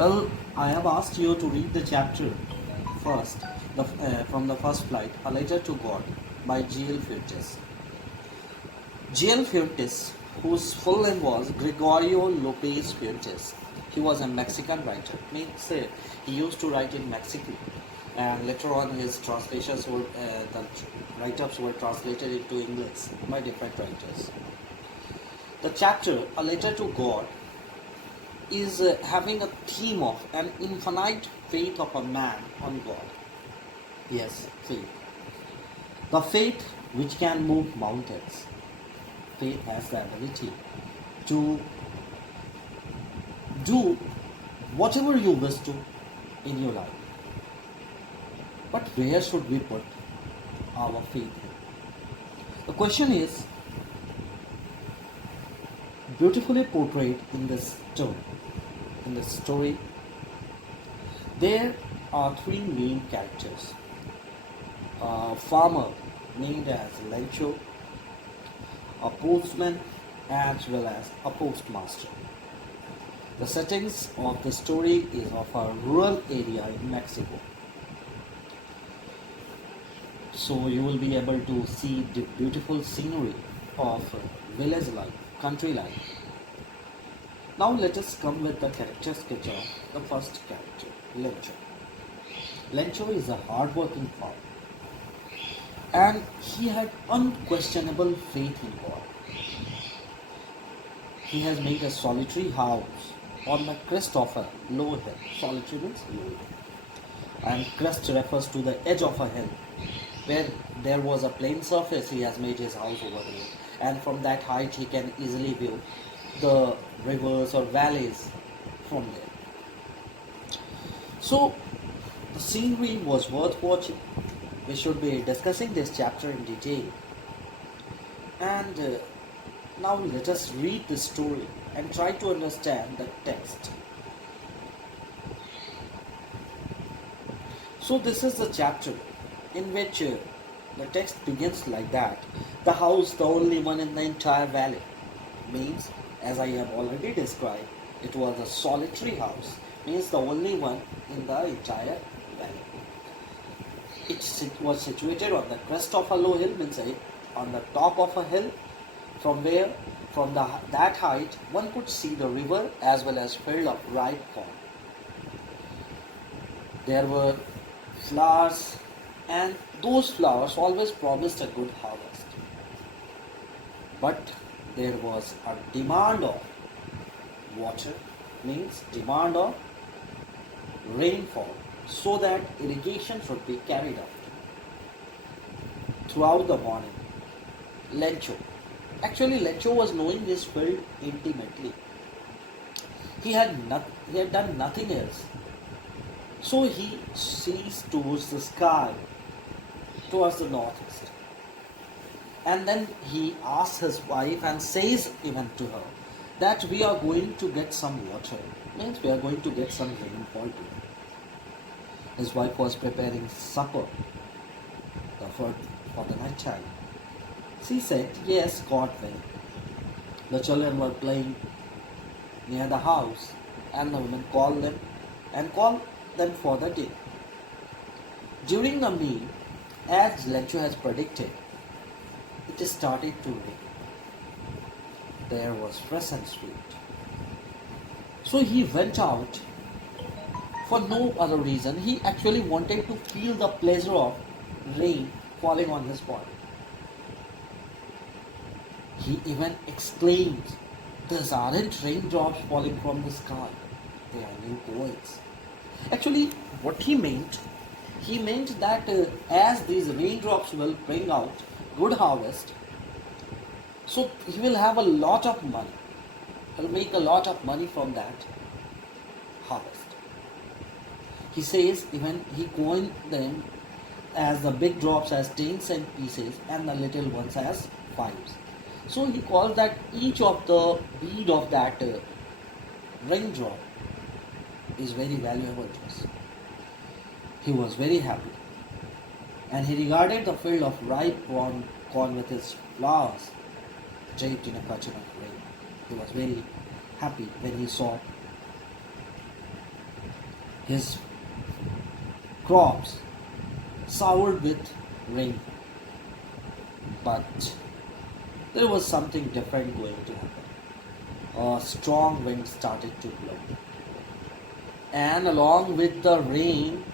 Well, I have asked you to read the chapter first, from the first flight, A Letter to God by G.L. Fuentes. G.L. Fuentes, whose full name was Gregorio Lopez Fuentes, he was a Mexican writer. Means he used to write in Mexico, and later on his translations were the write-ups were translated into English by different writers. The chapter A Letter to God is having a theme of an infinite faith of a man on God. Yes, faith. The faith which can move mountains. Faith has the ability to do whatever you wish to in your life. But where should we put our faith? The question is beautifully portrayed in this story. In the story, there are three main characters. A farmer named as Lencho, a postman, as well as a postmaster. The settings of the story is of a rural area in Mexico. So you will be able to see the beautiful scenery of village life, country life. Now let us come with the character sketch of the first character, Lencho. Lencho is a hard-working farmer, and he had unquestionable faith in God. He has made a solitary house on the crest of a low hill. Solitary means low hill. And crest refers to the edge of a hill. Where there was a plain surface, he has made his house over there. And from that height, he can easily view the rivers or valleys from there. So, the scenery was worth watching. We should be discussing this chapter in detail. And now let us read the story and try to understand the text. So this is the chapter in which the text begins like that. The house, the only one in the entire valley, means, as I have already described, it was a solitary house, means the only one in the entire valley. It was situated on the crest of a low hill, means on the top of a hill, from where, from that height, one could see the river as well as field of ripe corn. There were flowers, and those flowers always promised a good harvest. But there was a demand of water, means demand of rainfall, so that irrigation should be carried out. Throughout the morning, Lencho was knowing this field intimately. He had done nothing else. So he sees towards the sky, towards the northeast. And then he asks his wife and says even to her that we are going to get some water, means we are going to get some rainfall today. His wife was preparing supper for the night time. She said, yes, God will. The children were playing near the house, and the woman called them for the day. During the meal, as Lencho has predicted, it started to rain. There was fresh and sweet. So he went out for no other reason. He actually wanted to feel the pleasure of rain falling on his body. He even exclaimed, these aren't raindrops falling from the sky, they are new poets. Actually, what he meant that as these raindrops will bring out good harvest, so he will have a lot of money. He'll make a lot of money from that harvest. He says even he coined them as the big drops as 10 cent pieces and the little ones as fives. So he calls that each of the bead of that raindrop is very valuable to us. He was very happy, and he regarded the field of ripe corn with its flowers draped in a curtain of rain. He was very happy when he saw His crops soured with rain, but there was something different going to happen. A strong wind started to blow, and along with the rain,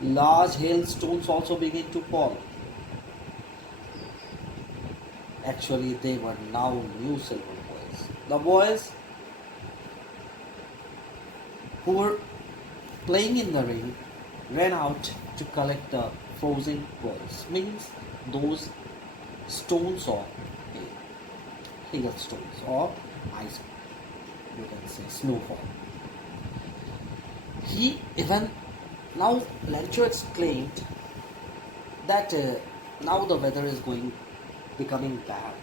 large hailstones also began to fall. Actually, they were now new silver boys. The boys who were playing in the rain ran out to collect the frozen balls, means those stones or hailstones or ice, you can say snowfall. He even now Lencho exclaimed that now the weather is going becoming bad,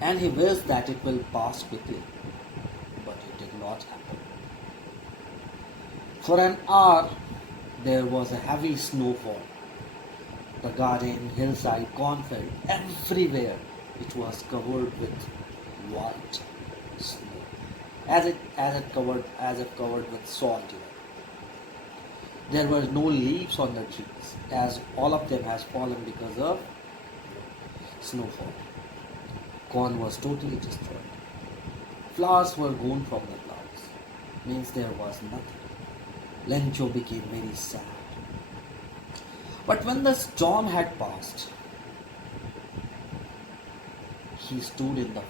and he wished that it will pass quickly, but it did not happen. For an hour, there was a heavy snowfall. The garden, hillside, cornfield, everywhere it was covered with white snow, as if covered with salt. There were no leaves on the trees, as all of them has fallen because of snowfall. Corn was totally destroyed. Flowers were gone from the clouds, means there was nothing. Lencho became very sad. But when the storm had passed, he stood in the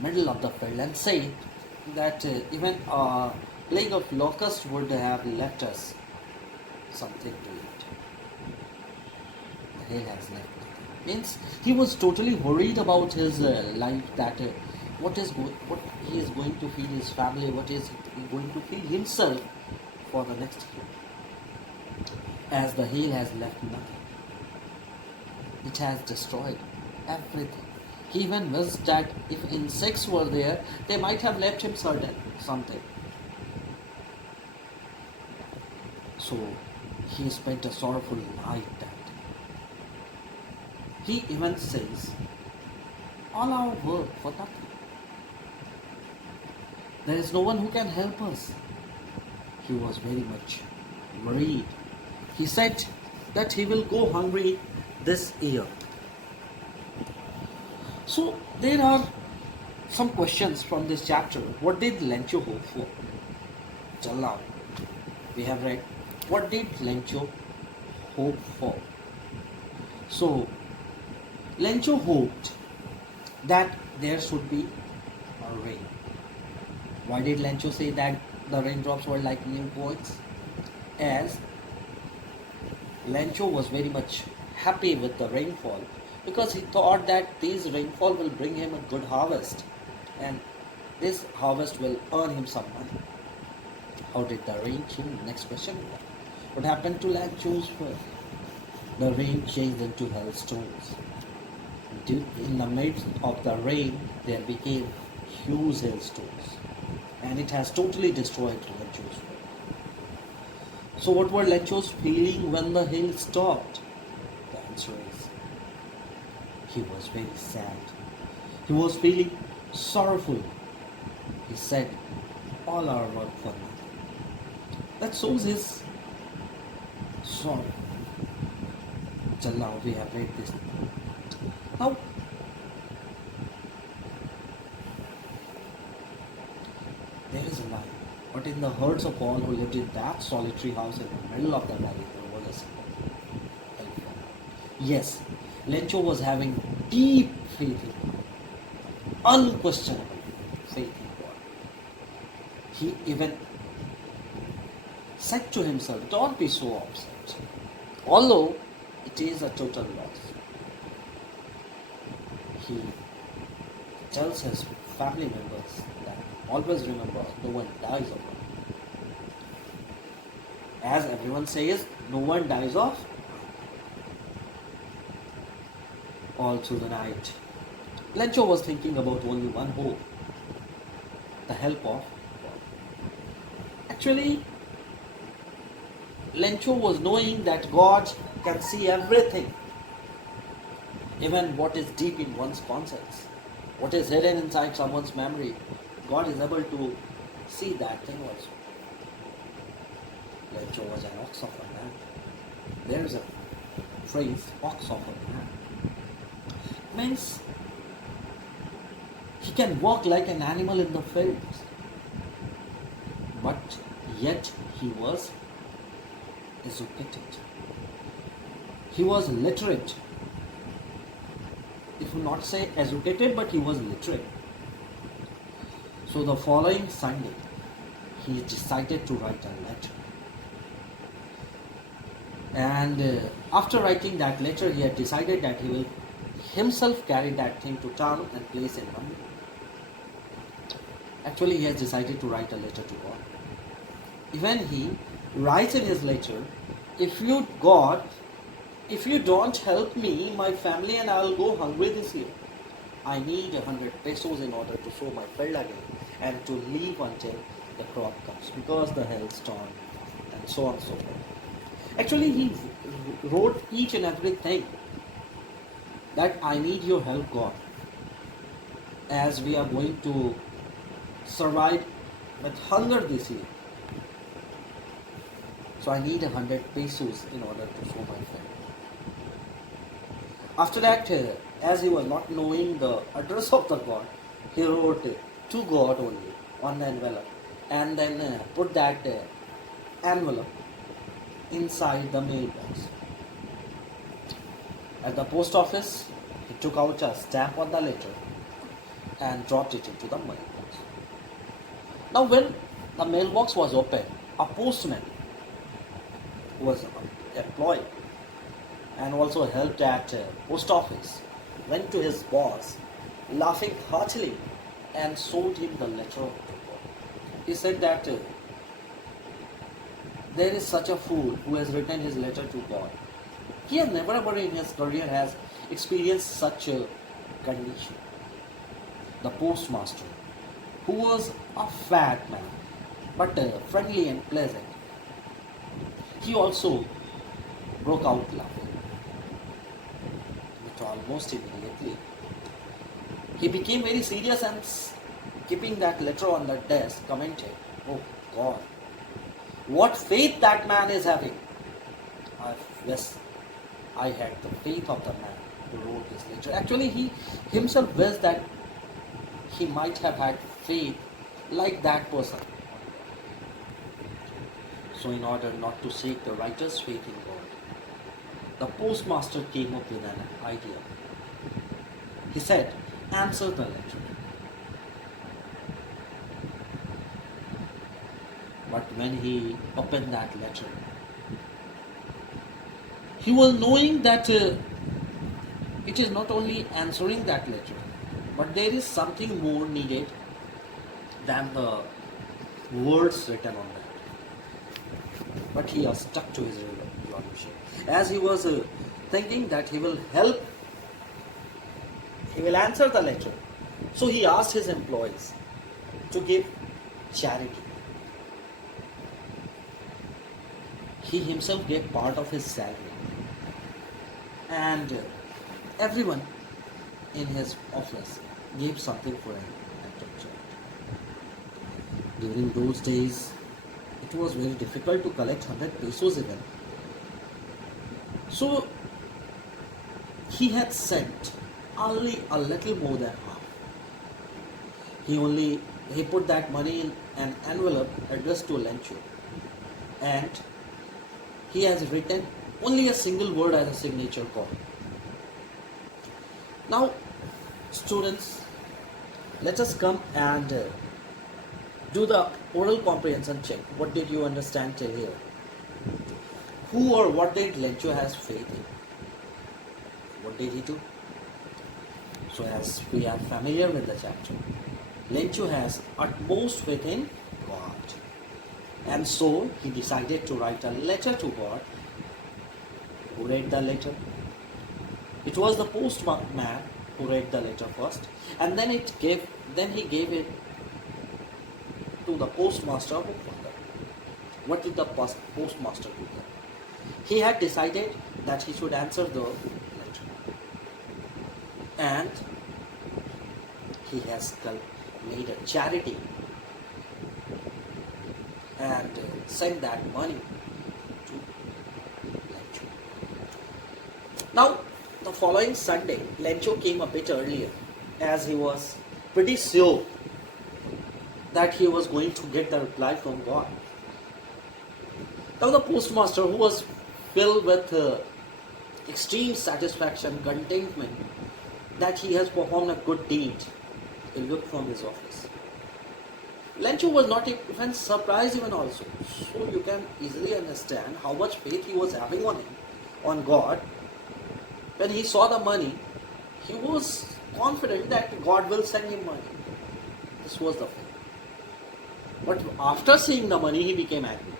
middle of the field and said that even a plague of locusts would have left us something to eat. The hail has left nothing. Means he was totally worried about his life, that what he is going to feed his family, what is he going to feed himself for the next year. As the hail has left nothing, it has destroyed everything. He even wished that if insects were there, they might have left him certain something. So he spent a sorrowful night that day. He even says, all our work for nothing. There is no one who can help us. He was very much worried. He said that he will go hungry this year. So there are some questions from this chapter. What did Lencho hope for? Till now, we have read. What did Lencho hope for? So, Lencho hoped that there should be a rain. Why did Lencho say that the raindrops were like new coins? As Lencho was very much happy with the rainfall, because he thought that this rainfall will bring him a good harvest, and this harvest will earn him some money. How did the rain change? Next question. What happened to Lencho's work? The rain changed into hailstones. In the midst of the rain, there became huge hailstones, and it has totally destroyed Lencho's work. So what were Lencho's feeling when the hail stopped? The answer is, he was very sad. He was feeling sorrowful. He said, all our work for nothing. That shows his sorrow. Till now we have read this. Now, there is a line. But in the hearts of all who lived in that solitary house in the middle of the valley, there was a simple helper. Yes, Lencho was having deep faith in God, unquestionable faith in God. He even said to himself, don't be so upset, although it is a total loss. He tells his family members that always remember, no one dies of it. As everyone says, no one dies of all through the night. Lencho was thinking about only one hope, the help of God. Actually, Lencho was knowing that God can see everything, even what is deep in one's conscience, what is hidden inside someone's memory. God is able to See that thing also. Lencho was an ox of a man. There is a phrase, ox of a man. Means he can walk like an animal in the fields. But yet he was educated. He was literate. If you not say educated, but he was literate. So the following Sunday, he decided to write a letter. And after writing that letter, he had decided that he will himself carry that thing to town and place in London. Actually, he has decided to write a letter to God. Even he writes in his letter, if you God, if you don't help me, my family and I will go hungry this year. I need 100 pesos in order to sow my field again and to leave until the crop comes because the hailstorm and so on and so forth. Actually, he wrote each and everything that I need your help, God, as we are going to survive with hunger this year. So I need 100 pesos in order to sow my field. After that, as he was not knowing the address of the God, he wrote to God only on the envelope and then put that envelope inside the mailbox. At the post office, he took out a stamp on the letter and dropped it into the mailbox. Now, when the mailbox was open, a postman who was employed and also helped at post office went to his boss, laughing heartily, and showed him the letter of the God. He said that there is such a fool who has written his letter to God. He has never ever in his career has experienced such a condition. The postmaster, who was a fat man, but friendly and pleasant, he also broke out laughing. But almost immediately, he became very serious and keeping that letter on the desk, commented, "Oh God, what faith that man is having." Yes, I had the faith of the man who wrote this letter. Actually, he himself wished that he might have had faith like that person. So, in order not to shake the writer's faith in God, the postmaster came up with an idea. He said, "Answer the letter." But when he opened that letter, he was knowing that it is not only answering that letter, but there is something more needed than the words written on that. But he was stuck to his resolution. As he was thinking that he will help, he will answer the letter. So he asked his employees to give charity. He himself gave part of his salary. And everyone in his office gave something for an act of charity. During those days, it was very difficult to collect 100 pesos even. So he had sent only a little more than half. He put that money in an envelope addressed to Lencho, and he has written only a single word as a signature call. Now, students, let us come and do the oral comprehension check. What did you understand till here? Who or what did Lencho has faith in? What did he do? So, as we are familiar with the chapter, Lencho has utmost faith in God. And so, he decided to write a letter to God. Who read the letter? It was the postman who read the letter first, and then he gave it to the postmaster who further. What did the postmaster do then? He had decided that he should answer the letter, and he has made a charity and sent that money to Lencho. Now, the following Sunday, Lencho came a bit earlier as he was pretty sure that he was going to get the reply from God. Now, the postmaster, who was filled with extreme satisfaction, contentment that he has performed a good deed, he looked from his office. Lencho was not even surprised even also. So you can easily understand how much faith he was having on him, on God. When he saw the money, he was confident that God will send him money. This was the faith. But after seeing the money, he became angry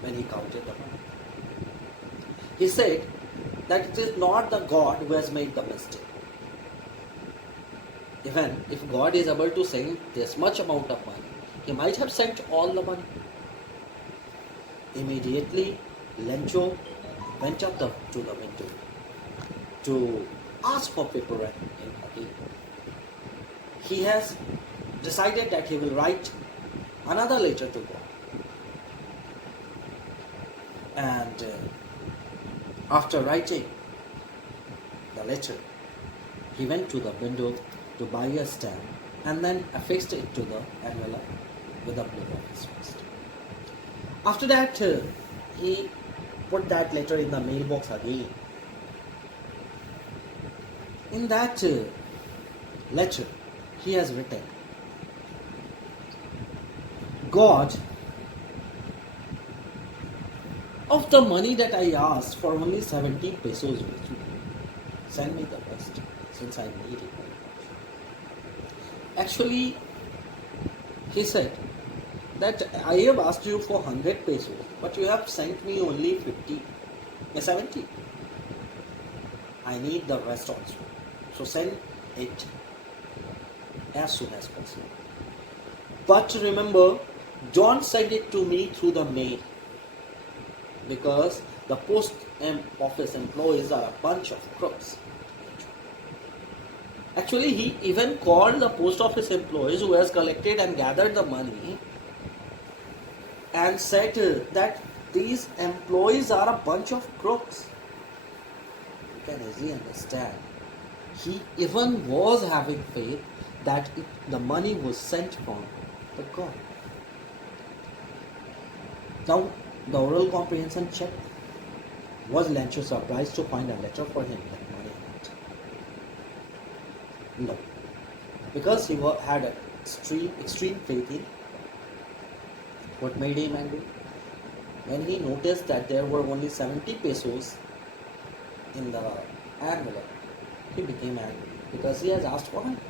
when he counted the money. He said that it is not the God who has made the mistake. Even if God is able to send this much amount of money, he might have sent all the money. Immediately, Lencho went up to the window to ask for paper and again. He has decided that he will write another letter to God. And after writing the letter, he went to the window to buy a stamp and then affixed it to the envelope with a blue on his wrist. After that, he put that letter in the mailbox again. In that letter, he has written, God, of the money that I asked for only 70 pesos with you, send me the rest since I need it. Actually, he said that I have asked you for 100 pesos, but you have sent me only 70. I need the rest also. So send it as soon as possible. But remember, don't send it to me through the mail, because the post office employees are a bunch of crooks. Actually, he even called the post office employees who has collected and gathered the money and said that these employees are a bunch of crooks. You can easily understand. He even was having faith that the money was sent from the God. Now, the oral comprehension check. Was Lencho surprised to find a letter for him with money in it? No. Because he had extreme faith in what made him angry. When he noticed that there were only 70 pesos in the envelope, he became angry because he has asked for 100.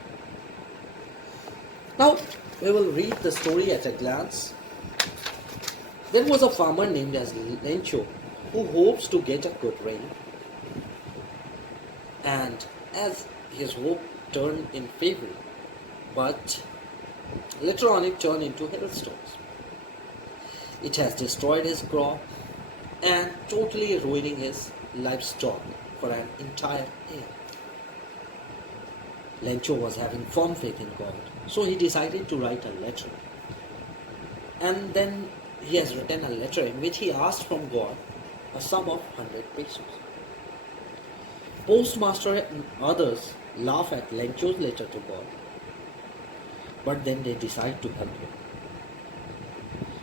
Now, we will read the story at a glance. There was a farmer named as Lencho who hopes to get a good rain. And as his hope turned in favor, but later on it turned into hailstones. It has destroyed his crop and totally ruining his livestock for an entire year. Lencho was having firm faith in God, so he decided to write a letter. And then he has written a letter in which he asked from God a sum of 100 pesos. Postmaster and others laugh at Lencho's letter to God, but then they decide to help him.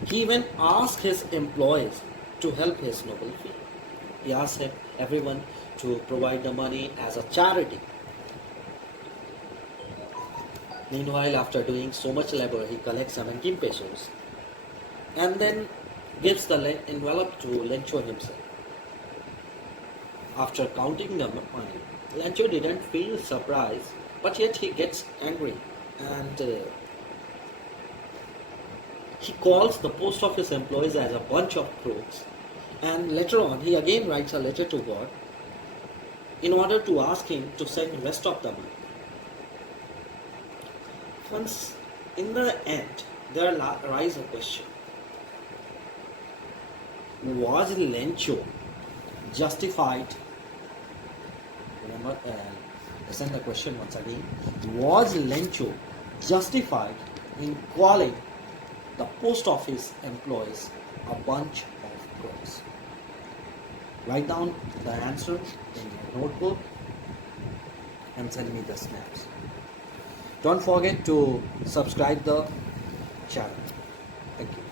He even asked his employees to help his noble feat. He asked everyone to provide the money as a charity. Meanwhile, after doing so much labor, he collects 17 pesos and then gives the envelope to Lencho himself. After counting the money, Lencho didn't feel surprised, but yet he gets angry and he calls the post office employees as a bunch of crooks. And later on, he again writes a letter to God in order to ask him to send the rest of the money. Once in the end, there arises a question. Was Lencho justified? Remember, listen the question once again. Was Lencho justified in calling the post office employs a bunch of crows. Write down the answer in your notebook and send me the snaps. Don't forget to subscribe the channel. Thank you.